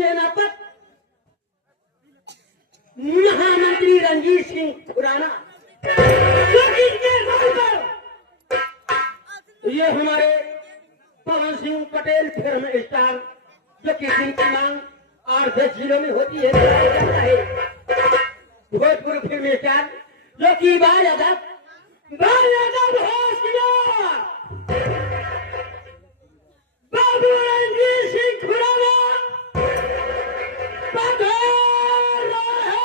सेनापति महामंत्री रणजीत सिंह खुराना, जो जिसके बल पर ये हमारे पवन सिंह पटेल फिल्म स्टार, जो किसी की मांग 8-10 जिलों में होती है, भोजपुर फिल्म स्टार जो की बार बाबू रणजीत सिंह खुराना पधार रहे हैं।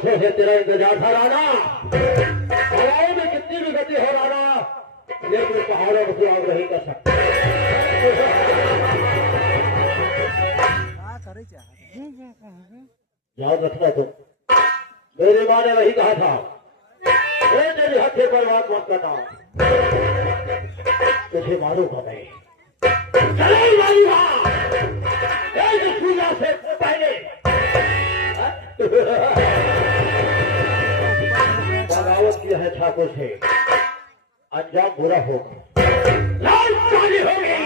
से तेरा इंतजार था राणा। हवाओं में कितनी भी गति हो राणा, लेकिन पहाड़ों को तू अब नहीं कर सकता। याद रखना तुम, मेरी माँ ने वही कहा था, मेरे हथे पर बात मत करना, तुझे मारूंगा मैं। पूजा से पहले बगावत किया है ठाकुर से, अंजाम बुरा होगा, लालचाली होगी,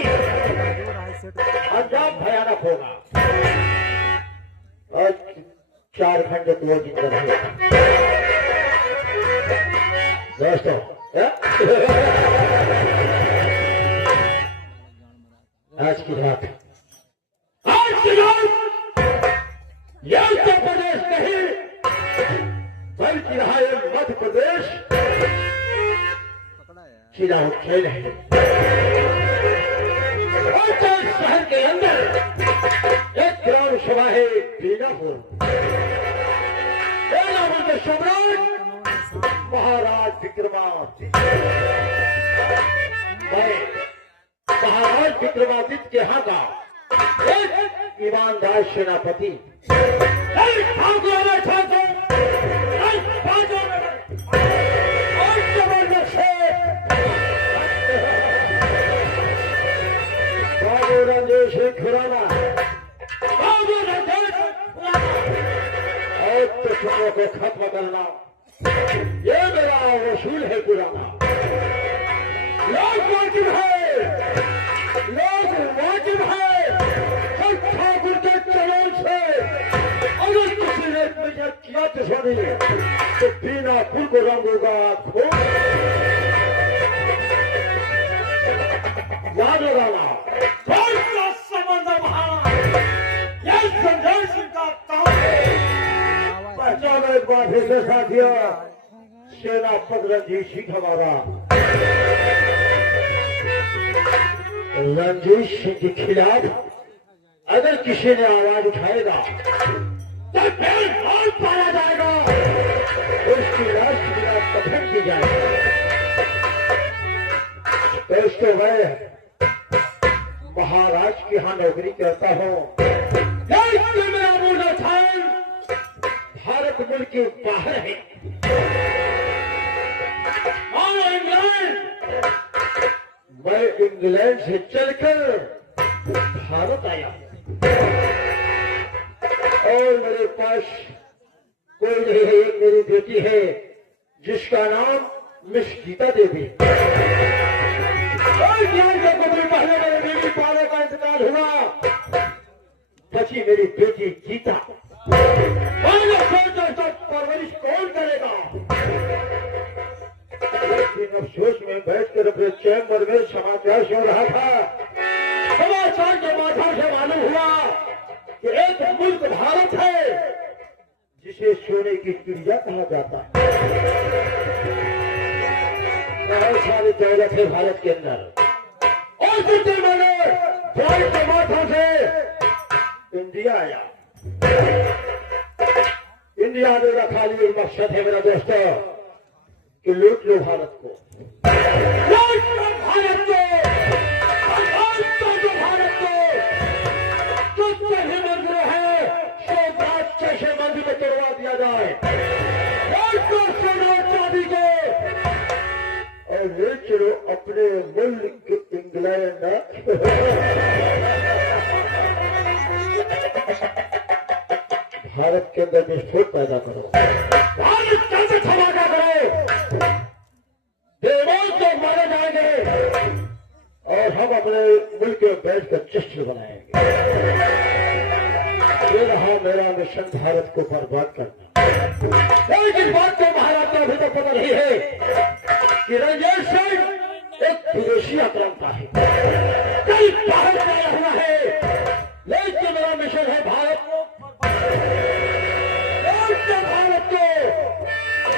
अंजाम भयानक होगा, और 4 घंटे तो जिंदा रहेगा। दोस्तों आज की रात यह उत्तर प्रदेश नहीं बल्कि रहा है मध्य प्रदेश, सीधा खेल है। शहर के अंदर एक ग्राम सभा है बीनापुर, बीनापुर के सम्राट महाराज विक्रमादित्य, मैं महाराज विक्रमादित्य के यहाँ का एक ईमानदार सेनापति, बाबू रणजीत सिंह खुराना, और दुश्मनों को खत्म करना, ये मेरा वसूल है पुराना। लोग वाजिब है, लोग वाजिब है, ठाकुर के चरण से अगर किसी ने मुझे किया दुश्मनी तो बीनापुर को रंगूंगा खूब। याद होगा समंदर संजय सिंह का काम है। पहचानो एक बार फिर से साथियों, सेनापति रणजीत सिंह हमारा। रणजीत सिंह के खिलाफ अगर किसी ने आवाज उठाएगा तो बेलहाल पाया जाएगा, उसकी लाश की बिना कफन की जाएगी। दोस्तों मैं महाराज के यहाँ नौकरी करता हूँ, मेरा मूल स्थान भारत मुल्क के बाहर है, और इंग्लैंड, मैं इंग्लैंड से चलकर भारत आया हूँ, और मेरे पास कोई नहीं है, एक मेरी बेटी है जिसका नाम मिस गीता देवी। और ज्ञान के कुछ दिन पहले मेरे बीवी पाले का इंतकाल हुआ, बची मेरी बेटी गीता। परवरिश कौन करेगा? लेकिन अफसोस में बैठकर अपने चैम्बर में समाचार सुन रहा था। समाचार के माध्यम से मालूम हुआ कि एक मुल्क भारत है जिसे सोने की चिड़िया कहा जाता है। बहुत सारी दौलत है भारत के अंदर, और कुछ दिन मैंने फ्लाइट के माध्यम से इंडिया आया। इंडिया आने का खाली एक मकसद है मेरा दोस्तों कि लूट लो भारत को, लूट लो भारत को, भारत को। जो सही मंदिर है शोभात जैसे मंदिर में तोड़वा दिया जाए, सोना चांदी को, और ले चलो अपने मुल्क इंग्लैंड। भारत के अंदर विस्फोट पैदा करो, भारत के अंदर धमाका करो, देवाल को मारे जाएंगे और हम अपने मुल्क में बैठ कर जश्न बनाएंगे। ये रहा मेरा मिशन, भारत को बर्बाद करना। लेकिन बात को महाराज को अभी तक पता नहीं है कि रंजीत सिंह एक विदेशी आक्रांता है, कई भारत आया हुआ है। लेकिन मेरा मिशन है भारत को, भारत को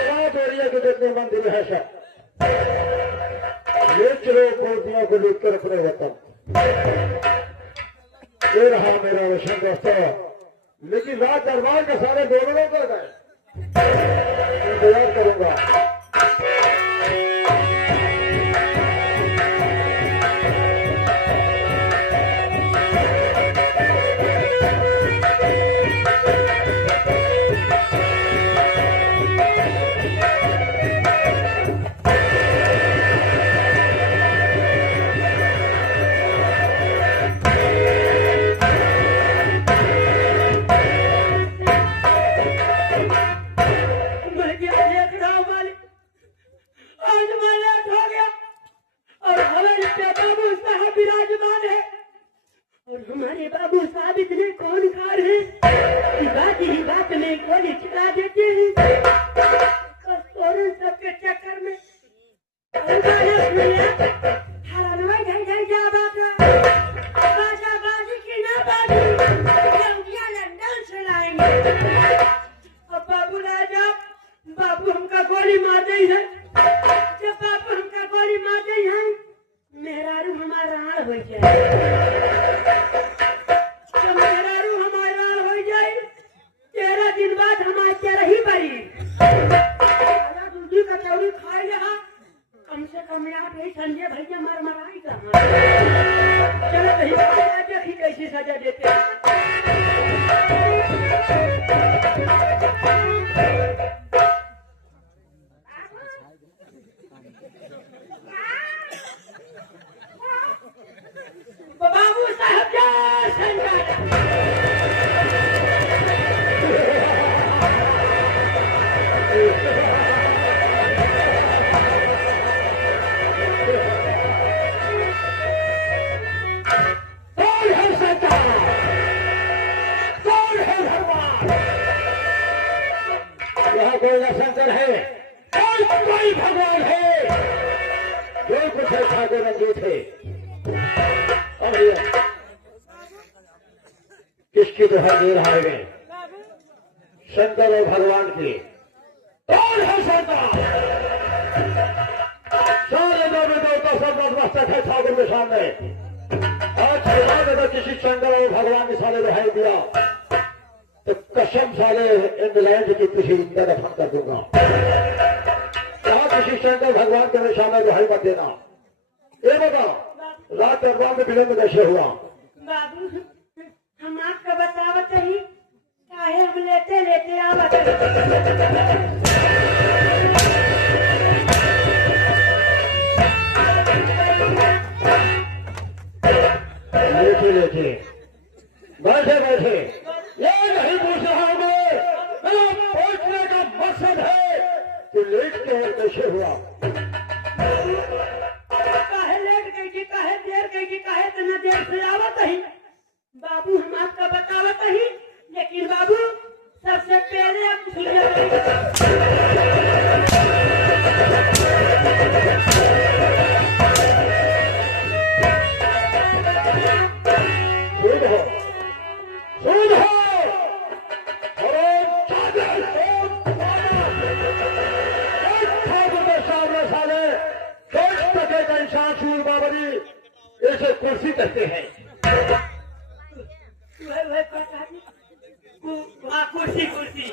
रात एरिया के जितने मंदिर है सब ले चलो मूर्तियों को लूट कर अपने वतन। ये रहा मेरा मिशन दोस्तों। लेकिन रात दरबार के सारे दोनों कर गए, इंतजार करूंगा। हमारे बाबू साहब इतने कौन कार है कि बात ही बात में गोली चला देते हैं। सबके चक्कर में बाजी की ना बाजी लंदन से लाएंगे। अब बाबू राजा बाबू हमका गोली मार दी है। जब बाबू हमका गोली मार दी है मेहरारू हमारा हार हो जाए। संजय भैया मार मराई कहाँ? चलो कहीं देखी कैसी सजा देते हैं। बाबू साहब कोई न शंकर है, कोई भगवान है, जो कुछ है ठाकुर रंजीत है। किसकी दुहाई दे रहा है? शंकर और भगवान की। कौन है शंकर? सारे देवता का सब नतमस्तक है ठाकुर के सामने। आज अगर किसी शंकर और भगवान ने साले दुहाई दिया तो कसम साले इंग्लैंड की किसी इंडिया दफन कर दूंगा। कहा किसी शंकर भगवान के निशाना दुहाई मत देना। ये बता रात दरबार में विलंब कैसे हुआ? बाबू हम आपका बतावत ही चाहे हम लेते लेते आवत। लेटे लेटे बैठे बैठे ये नहीं पूछ रहा मैं, मेरा पूछने का मकसद है कि लेट के कैसे हुआ। कुर्सी कहते हैं। कुर्सी कुर्सी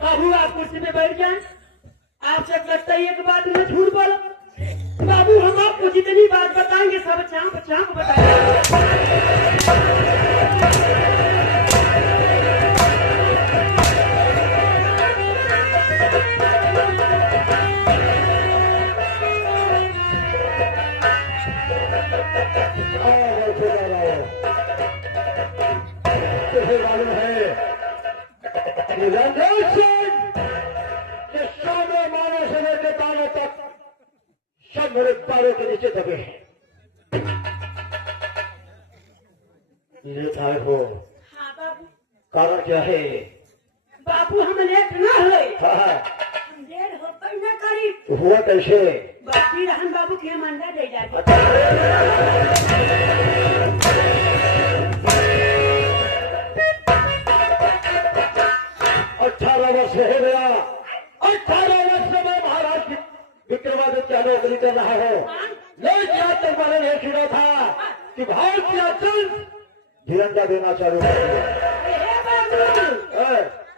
बाबू, आप कुर्सी पे बैठ जाए। आपसे लगता है एक बात में झूठ बोलो बाबू, हम आपको जितनी बात बताएंगे सब चाँप चाँप बताएंगे। तुझे मालूम है कि रणधीर सिंह के सामने मानव से लेकर तारों तक सब मेरे तारों के नीचे दबे हैं। लेट आए हो, हाँ बाबू। कारण क्या है? बाबू हम लेट न हुए, हाँ, हम देर हो गई न करी। हुआ कैसे? बाकी रहन बाबू के मंडा दे जाते। 18 वर्ष हो गया, 18 वर्ष से मैं महाराज विक्रमादित्य क्या नौकरी कर रहा हो, लेकिन आज तक मैंने नहीं सुना था कि भारत की अत्यंत झिरंजा देना चालू कर दिया।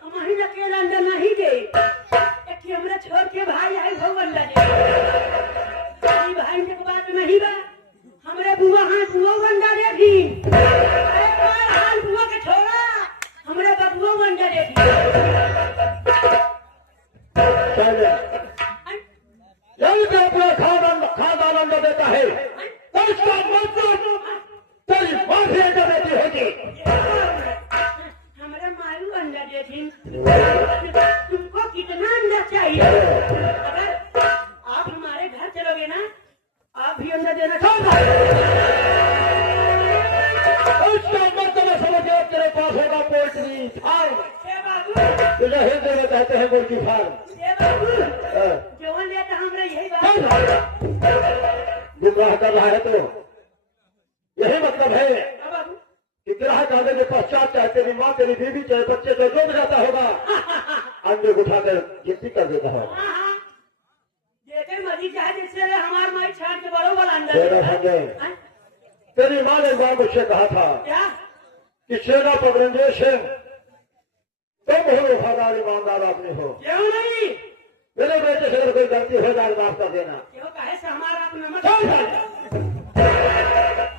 हम ही अकेला अंडा नहीं दे, एक हमरा छोड़ के भाई आए हो अंडा दे। भाई के बात नहीं बा, हमरे बुआ हाँ बुआ अंडा दे दी। हाल बुआ के छोड़ा, हमरे बबुआ अंडा दे दी। अपना खानदान अंडा देता है तो इसका मतलब तेरी माँ भी अंडा देती होगी। हमारा मारू अंडा दे दी। तुमको कितना अंडा चाहिए? अगर आप हमारे घर चलोगे ना, आप भी अंडा देना चाहोगे? इसका मतलब समझ गया, तेरे पास होगा पोल्ट्री फार्म। तुझे हिंदी में कहते हैं मुर्गी फार्म। जवान लेता हमरा यही बात गुमराह कर रहा है तो यही मतलब है कि ग्राहक आने के पश्चात चाहे तेरी माँ, तेरी बीवी, चाहे बच्चे, तो जो भी जाता होगा अंडे उठाकर गिनती कर देता होगा। जेकर मर्जी चाहे जिससे हमार माई छाड़ के बड़ो वाला अंडा तेरा संजय, तेरी माँ ने एक बार मुझसे कहा था क्या कि सेना पगरंजे सिंह तुम हो वफादार ईमानदार आदमी हो, क्यों नहीं? मेरे बेटे से अगर कोई गलती हो जाए माफ कर देना। क्यों कहे से हमारा आप नमक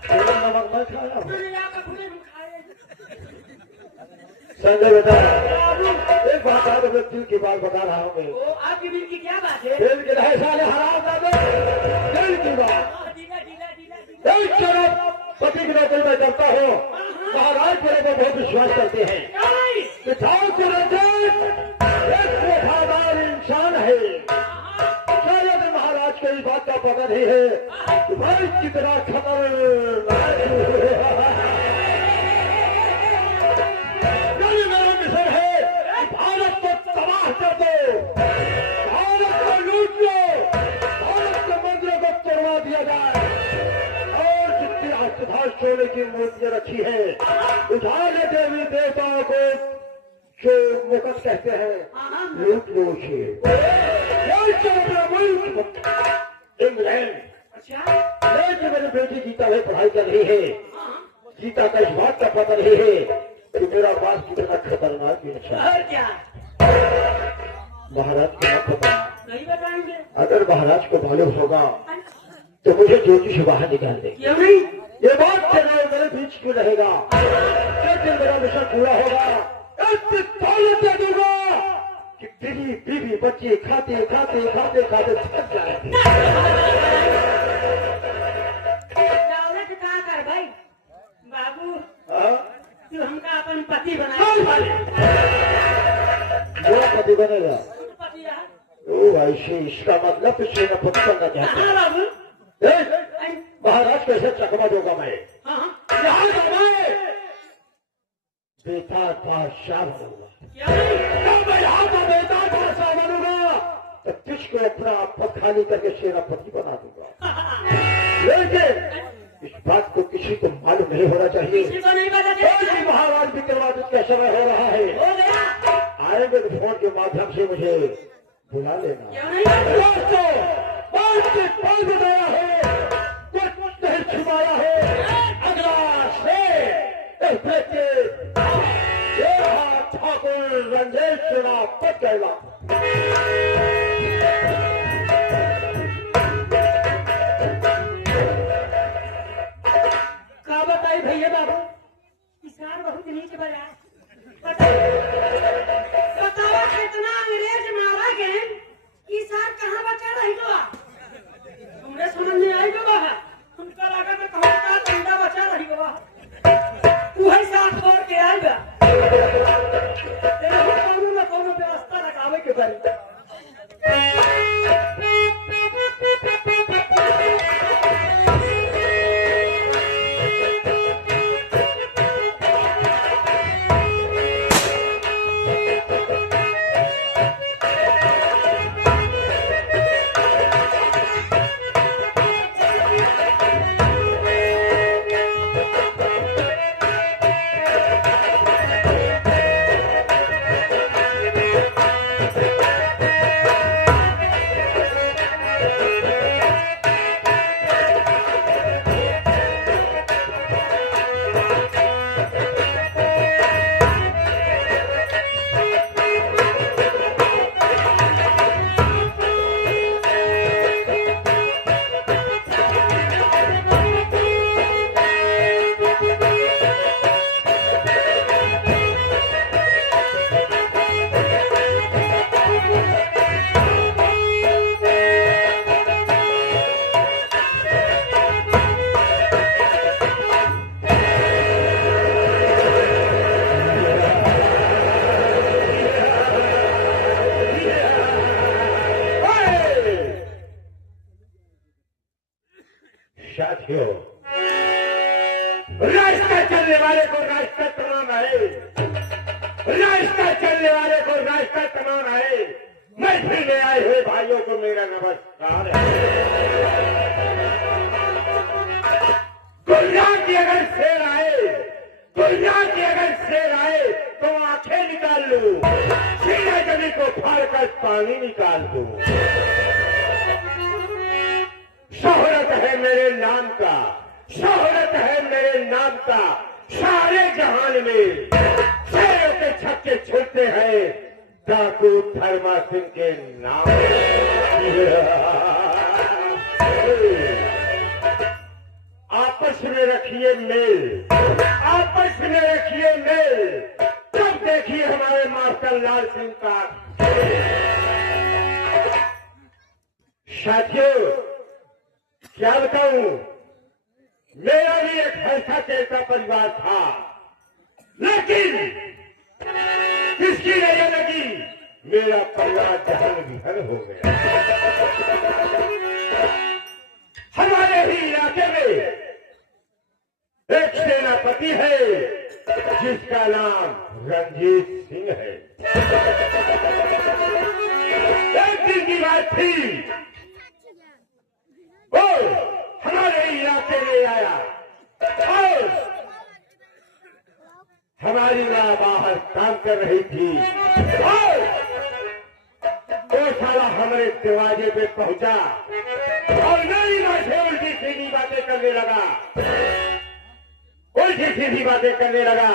नमक मैं खाया। मैंने आपका खुले हम खाए। संजय बेटा, एक बात है तो मैं दिल की बात बता रहा हूँ। मैं वो आपकी दिल की क्या बात है? दिल की रहे साले हराम कर दे, दिल की बात। डीला डीला डीला एक तरफ पति की नौकरी में करता हो, महाराज मेरे को बहुत विश्वास करते हैं कि ठाकुर एक वफादार इंसान है। शायद महाराज को इस बात का पता नहीं है कि भाई कितना खतरनाक मेरा मिशन है। भारत को तबाह कर दो, भारत को लूट लो, भारत के मंदिरों को तोड़वा दिया जाए और जितनी अस्पताल सोने की मूर्तियां रखी है उठा ले देवी देवताओं को जो मुकट कहते हैं लूट लो उसे। इंग्लैंड लेकिन मेरी बेटी गीता में पढ़ाई कर रही है। गीता का इस बात का पता नहीं है कि मेरा पास कितना खतरनाक इंसान और क्या महाराज को न पता। नहीं बताएंगे? अगर महाराज को मालूम होगा तो मुझे ज्योति से बाहर निकाल देंगे। क्यों नहीं? ये बात तेरे मेरे बीच क्यों रहेगा? जिस दिन मेरा मिशन पूरा होगा इतनी दौलत दे दूंगा कि बीवी बीवी बच्चे खाते खाते खाते खाते थक जाए। दौलत कहाँ कर भाई बाबू, हाँ? तू हमका अपन पति बना। वो पति बनेगा? पति रहा। ओ भाई से इसका मतलब पिछले न पति बनना चाहता हाँ बाबू। महाराज कैसे चकमा दूंगा मैं? हाँ यहाँ मैं बेताज बादशाह बनूंगा। क्यों नहीं? जब मैं यहाँ का बेताज बादशाह बनूंगा तो किसको अपना पद खाली करके सेनापति बना दूंगा। लेकिन इस बात को किसी को मालूम नहीं होना चाहिए। किसी को नहीं पता चलेगा। महाराज विक्रमादित्य का समय हो रहा है, हो गया। आएंगे तो फोन के माध्यम से मुझे बुला लेना। क्यों नहीं? दोस्तों, बात के पाल में गया है, कुछ नहीं छुपाया है। साथियों, रास्ता चलने वाले को रास्ता तमाम है, रास्ता चलने वाले को रास्ता तमाम है। महफिल में आए हुए भाइयों को मेरा नमस्कार है। गुजरात की अगर शेर आए, गुजरात की अगर शेर आए तो आंखें निकाल लूं, सीना जमी को फाड़ कर पानी निकाल दूं। शोहरत है मेरे नाम का, शोहरत है मेरे नाम का, सारे जहान में शेरों के छक्के छूटते हैं डाकू धर्मा सिंह के नाम। आपस में रखिए मेल, आपस में रखिए मेल, तब देखिए हमारे मास्टर लाल सिंह का। साथियों, क्या बताऊं, मेरा भी एक ऐसा कैसा परिवार था, लेकिन किसकी नजर लगी, मेरा परिवार जहन विहन हो गया। हमारे ही इलाके में एक सेनापति है जिसका नाम रंजीत सिंह है। एक दिन की बात थी, वो हमारे इलाके में आया और हमारी मां बाहर काम कर रही थी और वो साला हमारे दरवाजे पे पहुंचा और मेरी मां से उल्टी सीधी बातें करने लगा, उल्टी सीधी बातें करने लगा।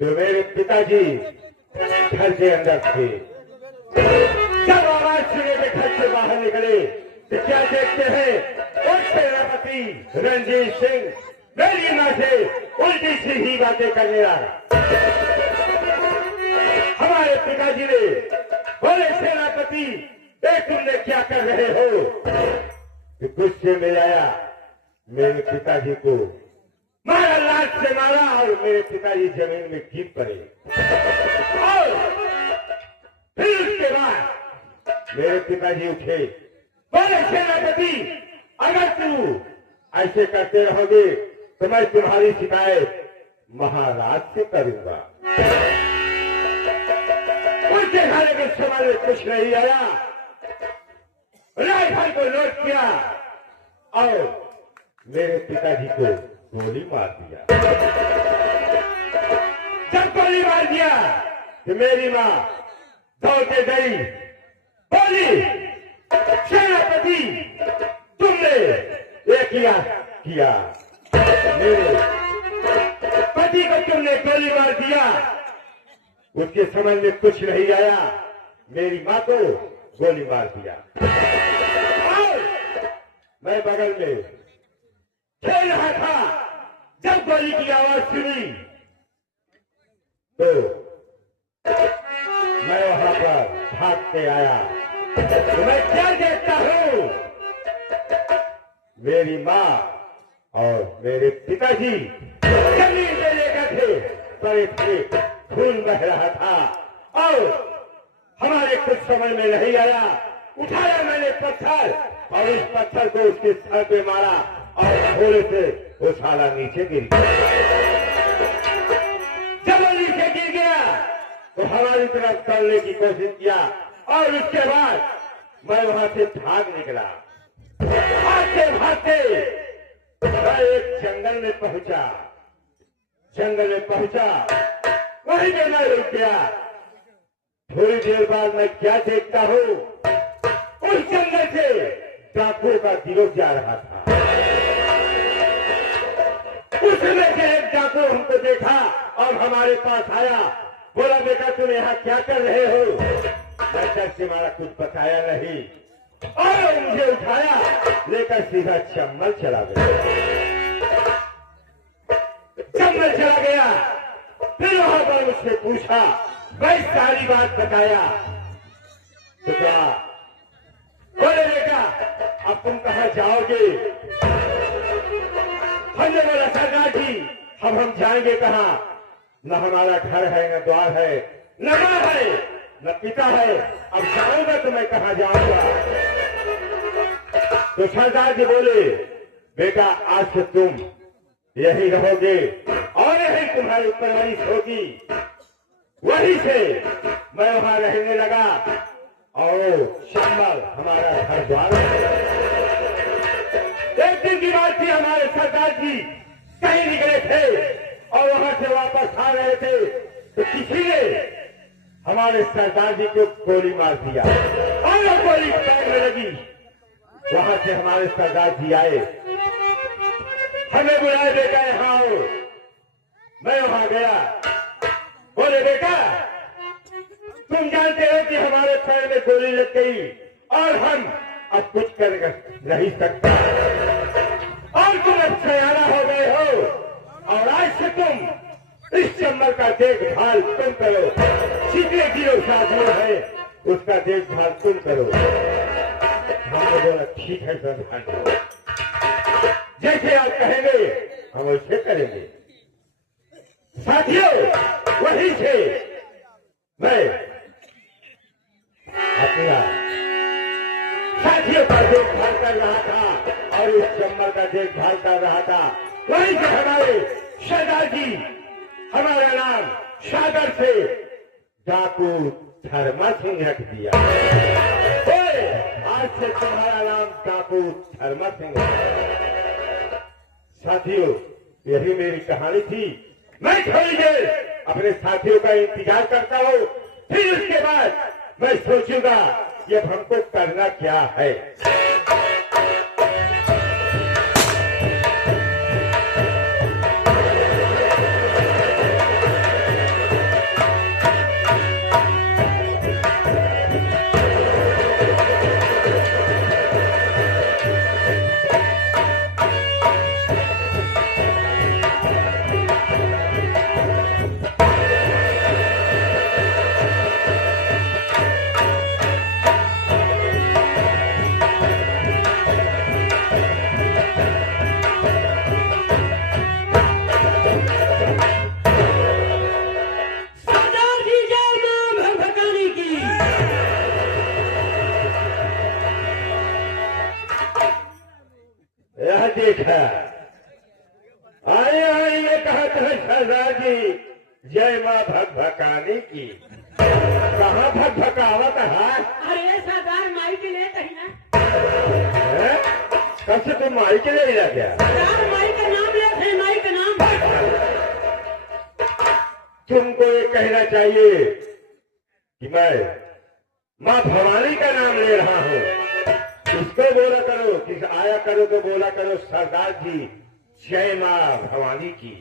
तो मेरे पिताजी घर के अंदर थे। जब आवाज सुने के घर से बाहर निकले तो क्या देखते हैं, उस सेनापति रंजीत सिंह मेरी मां से उल्टी सीधी बातें करने लगा। हमारे पिताजी ने बोले, सेनापति तुमने क्या कर रहे हो? गुस्से में आया, मेरे पिताजी को मारा, लात से मारा और मेरे पिताजी जमीन में गिर पड़े। और फिर उसके बाद मेरे पिताजी उठे, बोले, सेनापति अगर तू ऐसे करते रहोगे तो मैं तुम्हारी शिकायत महाराज से करूंगा। उनके खाने के सवाल में कुछ नहीं आया, राइफल को लोड किया और मेरे पिताजी को गोली मार दिया। जब गोली मार दिया तो मेरी मां दौड़ के गई, बोली, सेनापति तुमने ये किया, मेरे पति को तुमने गोली मार दिया। उसके समझ में कुछ नहीं आया, मेरी मां को गोली मार दिया। और मैं बगल में खेल रहा था, जब गोली की आवाज सुनी तो मैं वहां पर भाग के आया। तो मैं क्या देखता हूं, मेरी मां और मेरे पिताजी जमीन पे लेकर थे, पड़े थे, खून बह रहा था और हमारे कुछ समझ में नहीं आया। उठाया मैंने पत्थर और इस पत्थर को उसके सर पे मारा और थोड़े से वो साला नीचे गिर गया। जब वो नीचे गिर गया तो हमारी तरफ चलने की कोशिश किया और उसके बाद मैं वहां से भाग निकला। भागते भागते मैं एक जंगल में पहुंचा। जंगल में पहुंचा, वहीं पे मैं रुक गया। थोड़ी देर बाद मैं क्या देखता हूं, उस जंगल से डाकुओं का गिरोह जा रहा था। उसमें से एक डाकू हमको देखा और हमारे पास आया। बोला, बेटा तुम यहाँ क्या कर रहे हो? मैं डर से मारा कुछ बताया नहीं और मुझे उठाया, लेकर सीधा चंबल चला गया। चंबल चला गया। फिर वहां पर मुझसे पूछा, मैं सारी बात बताया तो क्या बोले, बेटा अब तुम कहाँ जाओगे? हमने बोला, सरदार जी अब हम जाएंगे कहाँ? न हमारा घर है, न द्वार है, न माँ है, न पिता है। अब जाऊंगा तो मैं कहाँ जाऊंगा? तो सरदार जी बोले, बेटा आज से तुम यही रहोगे और यही तुम्हारी परवरिश होगी। वहीं से मैं वहां रहने लगा और चंबल हमारा घर द्वार है। एक दिन की बात थी, हमारे सरदार जी कहीं निकले थे और वहां से वापस आ रहे थे तो किसी ने हमारे सरदार जी को गोली मार दिया और वो गोली पैर में लगी। वहां से हमारे सरदार जी आए, हमें बुलाए, बेटा यहाँ आओ। मैं वहां गया। बोले, बेटा तुम जानते हो कि हमारे पैर में गोली लग गई और हम अब कुछ कर नहीं सकता और तुम अब सयाना हो गए हो और आज से तुम इस चंबल का देखभाल तुम करो। जितने गिरोह साथियों है उसका देखभाल तुम करो। हमने बोला, ठीक है सरदार, जैसे आप कहेंगे हम वैसे करेंगे। साथियों, वहीं से मैं अपना साथियों का देखभाल कर रहा था और इस चंबल का देखभाल कर रहा था। वहीं से हमारे सरदार जी हमारा नाम सागर से डाकू धर्मा सिंह रख दिया। आज से तुम्हारा नाम डाकू धर्मा सिंह है। साथियों, यही मेरी कहानी थी। मैं थोड़ी देर अपने साथियों का इंतजार करता हूँ, फिर उसके बाद मैं सोचूंगा कि अब हमको करना क्या है। देखा आए आए ये कहत है सरदार जी, जय माँ भगभकानी की। कहाँ भगभकावत है? अरे सरदार माई के ले कहीं ना। कब से तुम माई के ले गया? सरदार माई का नाम ले थे, माई का नाम। तुमको ये कहना चाहिए कि मैं माँ भवानी का नाम ले रहा हूँ। इसको बोला करो, किस आया करो तो बोला करो, सरदार जी जय माँ भवानी की।